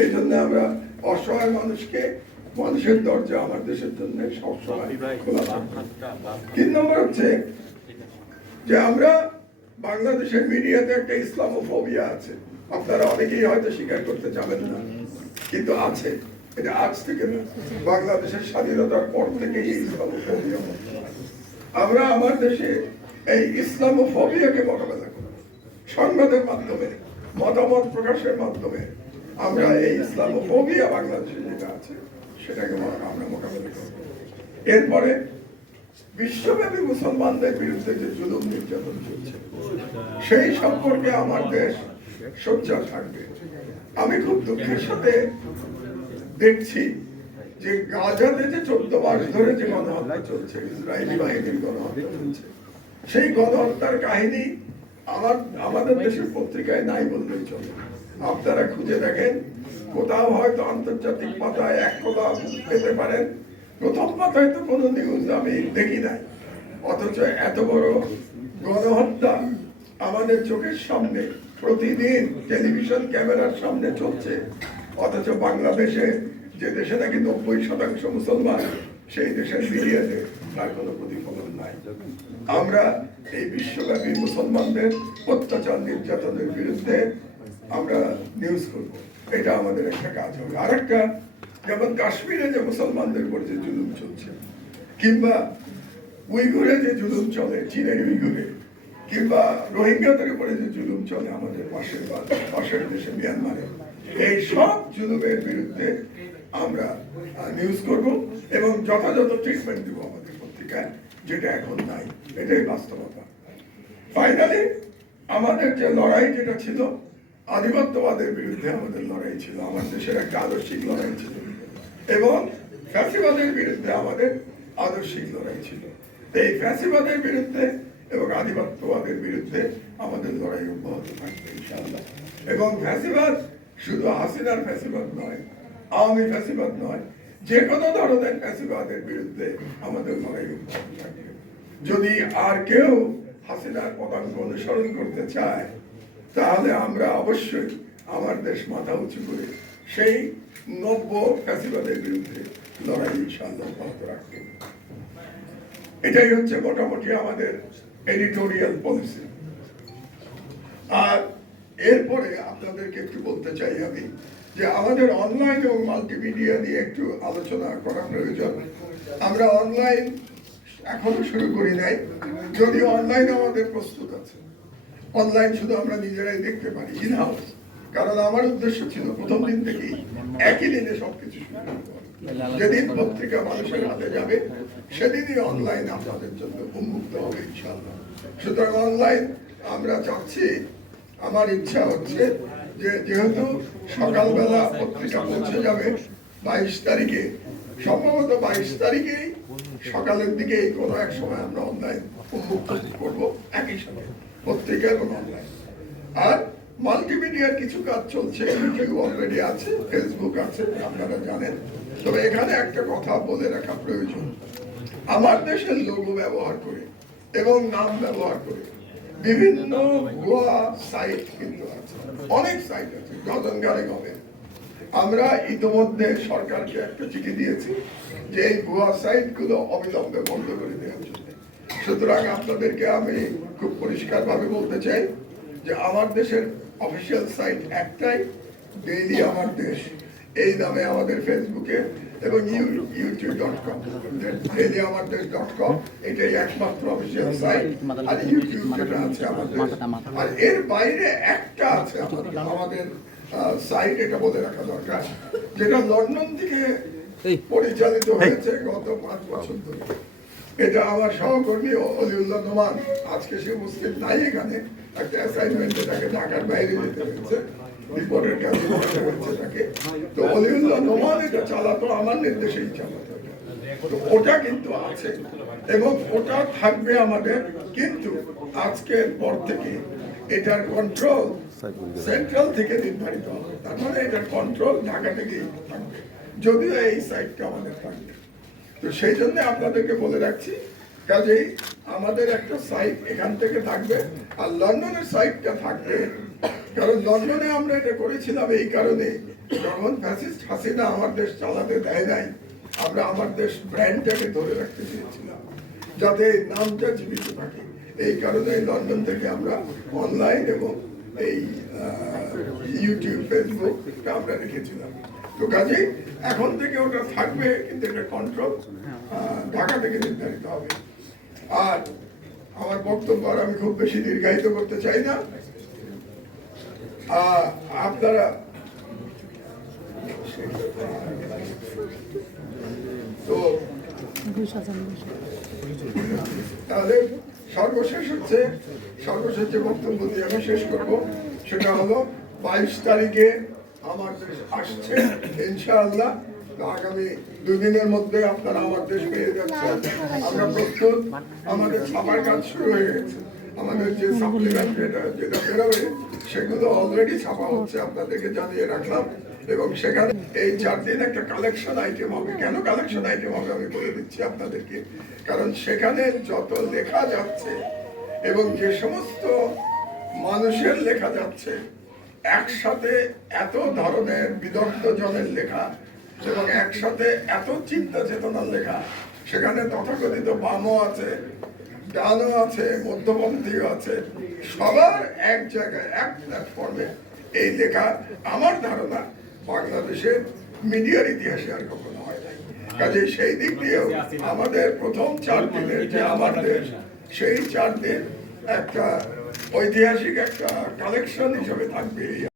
এই জন্য আমরা অসহায় মানুষের দরজা আমার দেশের জন্য সবসময় খোলা থাকবে। 3 নম্বর হচ্ছে যে আমরা বাংলাদেশের মিডিয়াতে একটা ইসলামোফোবিয়া আছে, আপনারা অনেকেই হয়তো স্বীকার করতে যাবেন না, কিন্তু আছে। এটা আজ থেকে না, বাংলাদেশের স্বাধীনতার পর থেকে এই ইসলামোফোবিয়া। আমরা আমার দেশে এই ইসলামোফোবিয়াকে মোকাবেলা করব সংবাদের মাধ্যমে, মতামত প্রকাশের মাধ্যমে। আমরা এই ইসলামোফোবিয়া বাংলাদেশে যেটা আছে সেটাকে আমরা মোকাবেলা করব। এরপরে বিশ্বব্যাপী মুসলমানদের বিরুদ্ধে যে জুলুম নির্যাতন চলছে সেই সম্পর্কে আমার দেশ সোচ্চার থাকবে। আমি খুব দুঃখের সাথে দেখছি যে গাজাতে যে 14 মাস ধরে যে গণহত্যা চলছে, ইসরায়েলি বাহিনীর গণহত্যা চলছে, সেই গণহত্যার কাহিনী আমাদের দেশের পত্রিকায় নাই বললেই চলে। আপনারা খুঁজে দেখেন, কোথাও হয়তো আন্তর্জাতিক পাতায় এক কথা পেতে পারেন, প্রথম পাতায় তো কোনো নিউজ আমি দেখি নাই। অথচ এত বড় গণহত্যা আমাদের চোখের সামনে প্রতিদিন টেলিভিশন ক্যামেরার সামনে চলছে, অথচ বাংলাদেশে, যে দেশে নাকি 90% মুসলমান, সেই দেশের মিডিয়াতে তার কোনো প্রতিফলন নাই। আমরা এই বিশ্বব্যাপী মুসলমানদের অত্যাচার নির্যাতনের বিরুদ্ধে আমরা নিউজ করব, এটা আমাদের একটা কাজ হবে। আর একটা, যেমন কাশ্মীরে যে মুসলমানদের উপর যে জুলুম চলছে, কিংবা উইঘুরে যে জুলুম চলে চীনের উইঘুরে, কিংবা রোহিঙ্গাদের উপরে যে জুলুম চলে আমাদের পাশের দেশে মিয়ানমারে, এই সব জুলুমের বিরুদ্ধে আমরা নিউজ করব এবং যথাযথ ট্রিটমেন্ট দিব আমাদের পত্রিকায়, যেটা এখন নাই। এটাই বাস্তবতা। ফাইনালি আমাদের যে লড়াই যেটা ছিল, আধিপত্যবাদের বিরুদ্ধে আমাদের লড়াই ছিল, আমার দেশের একটা আদর্শিক লড়াই ছিল, এবং ফ্যাসিবাদের বিরুদ্ধে আমাদের আদর্শিক লড়াই ছিল। এই ফ্যাসিবাদের বিরুদ্ধে এবং আধিপত্যবাদের বিরুদ্ধে আমাদের লড়াই অব্যাহত থাকবে ইনশাআল্লাহ। এবং ফ্যাসিবাদ শুধু হাসিনার ফ্যাসিবাদ নয়, আওয়ামী ফ্যাসিবাদ নয়, যে কোনো ধরনের ফ্যাসিবাদের বিরুদ্ধে আমাদের লড়াই অব্যাহত থাকবে। যদি আর কেউ হাসিনার পদাঙ্ক অনুসরণ করতে চায়, তাহলে আমরা অবশ্যই আমার দেশ মাথা উঁচু করে সেই নব্য ফ্যাসিবাদের বিরুদ্ধে লড়াই ইনশাআল্লাহ অব্যাহত রাখবে। এটাই হচ্ছে মোটামুটি আমাদের এডিটোরিয়াল পলিসি। আর এরপরে আপনাদেরকে একটু বলতে চাই আমি, যে আমাদের অনলাইন এবং মাল্টিমিডিয়া নিয়ে একটু আলোচনা করা প্রয়োজন। আমরা অনলাইন এখনো শুরু করি নাই, যদিও অনলাইন আমাদের প্রস্তুত আছে। অনলাইন শুধু আমরা নিজেরাই দেখতে পারি ইন হাউস, কারণ আমার উদ্দেশ্য ছিল প্রথম দিন থেকেই একই দিনে সবকিছু শুরু করতে। যেদিন পত্রিকা মানুষের হাতে যাবে সেদিনই অনলাইন আপনাদের জন্য উন্মুক্ত হবে ইনশাআল্লাহ। সুতরাং অনলাইন আমরা চাচ্ছি, আমার ইচ্ছা হচ্ছে যে যেহেতু সকালবেলা পত্রিকা পৌঁছে যাবে 22 তারিখে, সম্ভবত 22 তারিখেই সকালের দিকেই কোনো এক সময় আমরা অনলাইন উন্মুক্ত করবো, একই সাথে পত্রিকা এবং অনলাইন। আর মাল্টিমিডিয়ার কিছু কাজ চলছে, ইউটিউব অলরেডি আছে, ফেসবুক আছে, আপনারা জানেন। তবে এখানে একটা কথা বলে রাখা প্রয়োজন, আমার দেশের লোগো ব্যবহার করে এবং নাম ব্যবহার করে বিভিন্ন ভুয়া সাইট কিন্তু আছে, অনেক সাইট আছে, ডজন গানে হবে। আমরা ইতিমধ্যে সরকারকে একটা চিঠি দিয়েছি যে এই ভুয়া সাইটগুলো অবিলম্বে বন্ধ করে দেওয়ার জন্য। সুতরাং আপনাদেরকে আমি খুব পরিষ্কারভাবে বলতে চাই যে আমার দেশের অফিসিয়াল সাইট একটাই, ডেইলি আমার দেশ, এই নামে আমাদের ফেসবুকে এবং youtube.com, ডেইলি আমার দেশ.com, এটাই একমাত্র অফিসিয়াল সাইট। আর ইউটিউব যেটা আছে আমাদের, আর এর বাইরে একটা আছে আমাদের সাইট, এটা বলে রাখা দরকার, যেটা লন্ডন থেকে পরিচালিত হয়েছে গত 5 বছর ধরে। এটা আমার সহকর্মী অলিউল্লাহ নোমান, আজকে সে মুসলিম নাই এখানে, একটা অ্যাসাইনমেন্টে তাকে ঢাকার বাইরে যেতে হয়েছে, রিপোর্টের কাছে বসতে হয়েছে তাকে। তো অলিউল্লাহ নোমান এটা চালাতো, আমার নির্দেশেই চালাতো। তো ওটা কিন্তু আছে এবং ওটা থাকবে আমাদের, কিন্তু আজকের পর থেকে এটার কন্ট্রোল সেন্ট্রাল থেকে নির্ধারিত হবে। তার মানে এটার কন্ট্রোল ঢাকা থেকেই থাকবে, যদিও এই সাইটটা আমাদের থাকবে। তো সেই জন্য আপনাদেরকে বলে রাখছি, কাজেই আমাদের একটা সাইট এখান থেকে থাকবে, আর লন্ডনের সাইটটা থাকবে। কারণ লন্ডনে আমরা এটা করেছিলাম এই কারণে যখন ফ্যাসিস্ট হাসিনা আমার দেশ চালাতে দেয় নাই, আমরা আমার দেশ ব্র্যান্ডটাকে ধরে রাখতে চেয়েছিলাম যাতে এই নামটা জীবিত থাকে। এই কারণে লন্ডন থেকে আমরা অনলাইন এবং এই ইউটিউব ফেসবুক আমরা রেখেছিলাম। তো কাজেই এখন থেকে ওটা থাকবে, কিন্তু এটা কন্ট্রোল ঢাকা থেকে নির্ধারিত হবে। আর আমার বক্তব্য আর আমি খুব বেশি দীর্ঘায়িত করতে চাই না। আপনারা তো তাহলে সর্বশেষ যে বক্তব্য দিয়ে আমি শেষ করবো সেটা হলো 22 তারিখে আমার দেশ আসছে ইনশাআল্লাহ। আগামী 2 দিনের মধ্যে আপনারা আমার দেশ পেয়ে যাচ্ছেন। আমরা প্রস্তুত, আমাদের ছাপার কাজ শুরু হয়ে গেছে। আমাদের যে সাপ্লিমেন্ট যেটা বেরোবে সেগুলো অলরেডি ছাপা হচ্ছে, আপনাদেরকে জানিয়ে রাখলাম। এবং সেখানে এই 4 দিন একটা কালেকশন আইটেম হবে। কেন কালেকশন আইটেম হবে আমি বলে দিচ্ছি আপনাদেরকে। কারণ সেখানে যত লেখা যাচ্ছে এবং যে সমস্ত মানুষের লেখা যাচ্ছে, একসাথে এত ধরনের বিদগ্ধ জনের লেখা এবং একসাথে এত চিন্তা চেতনার লেখা, সেখানে তথাকথিত বামও আছে, ডানও আছে, মধ্যপন্থীও আছে, সবার এক জায়গায় এক প্ল্যাটফর্মে এই লেখা আমার ধারণা বাংলাদেশের মিডিয়ার ইতিহাসে আর কখনো হয় নাই। কাজে সেই দিক দিয়েও আমাদের প্রথম 4 দিনের যে আমার দেশ, সেই 4 দিন একটা ঐতিহাসিক একটা কালেকশন হিসেবে থাকবে।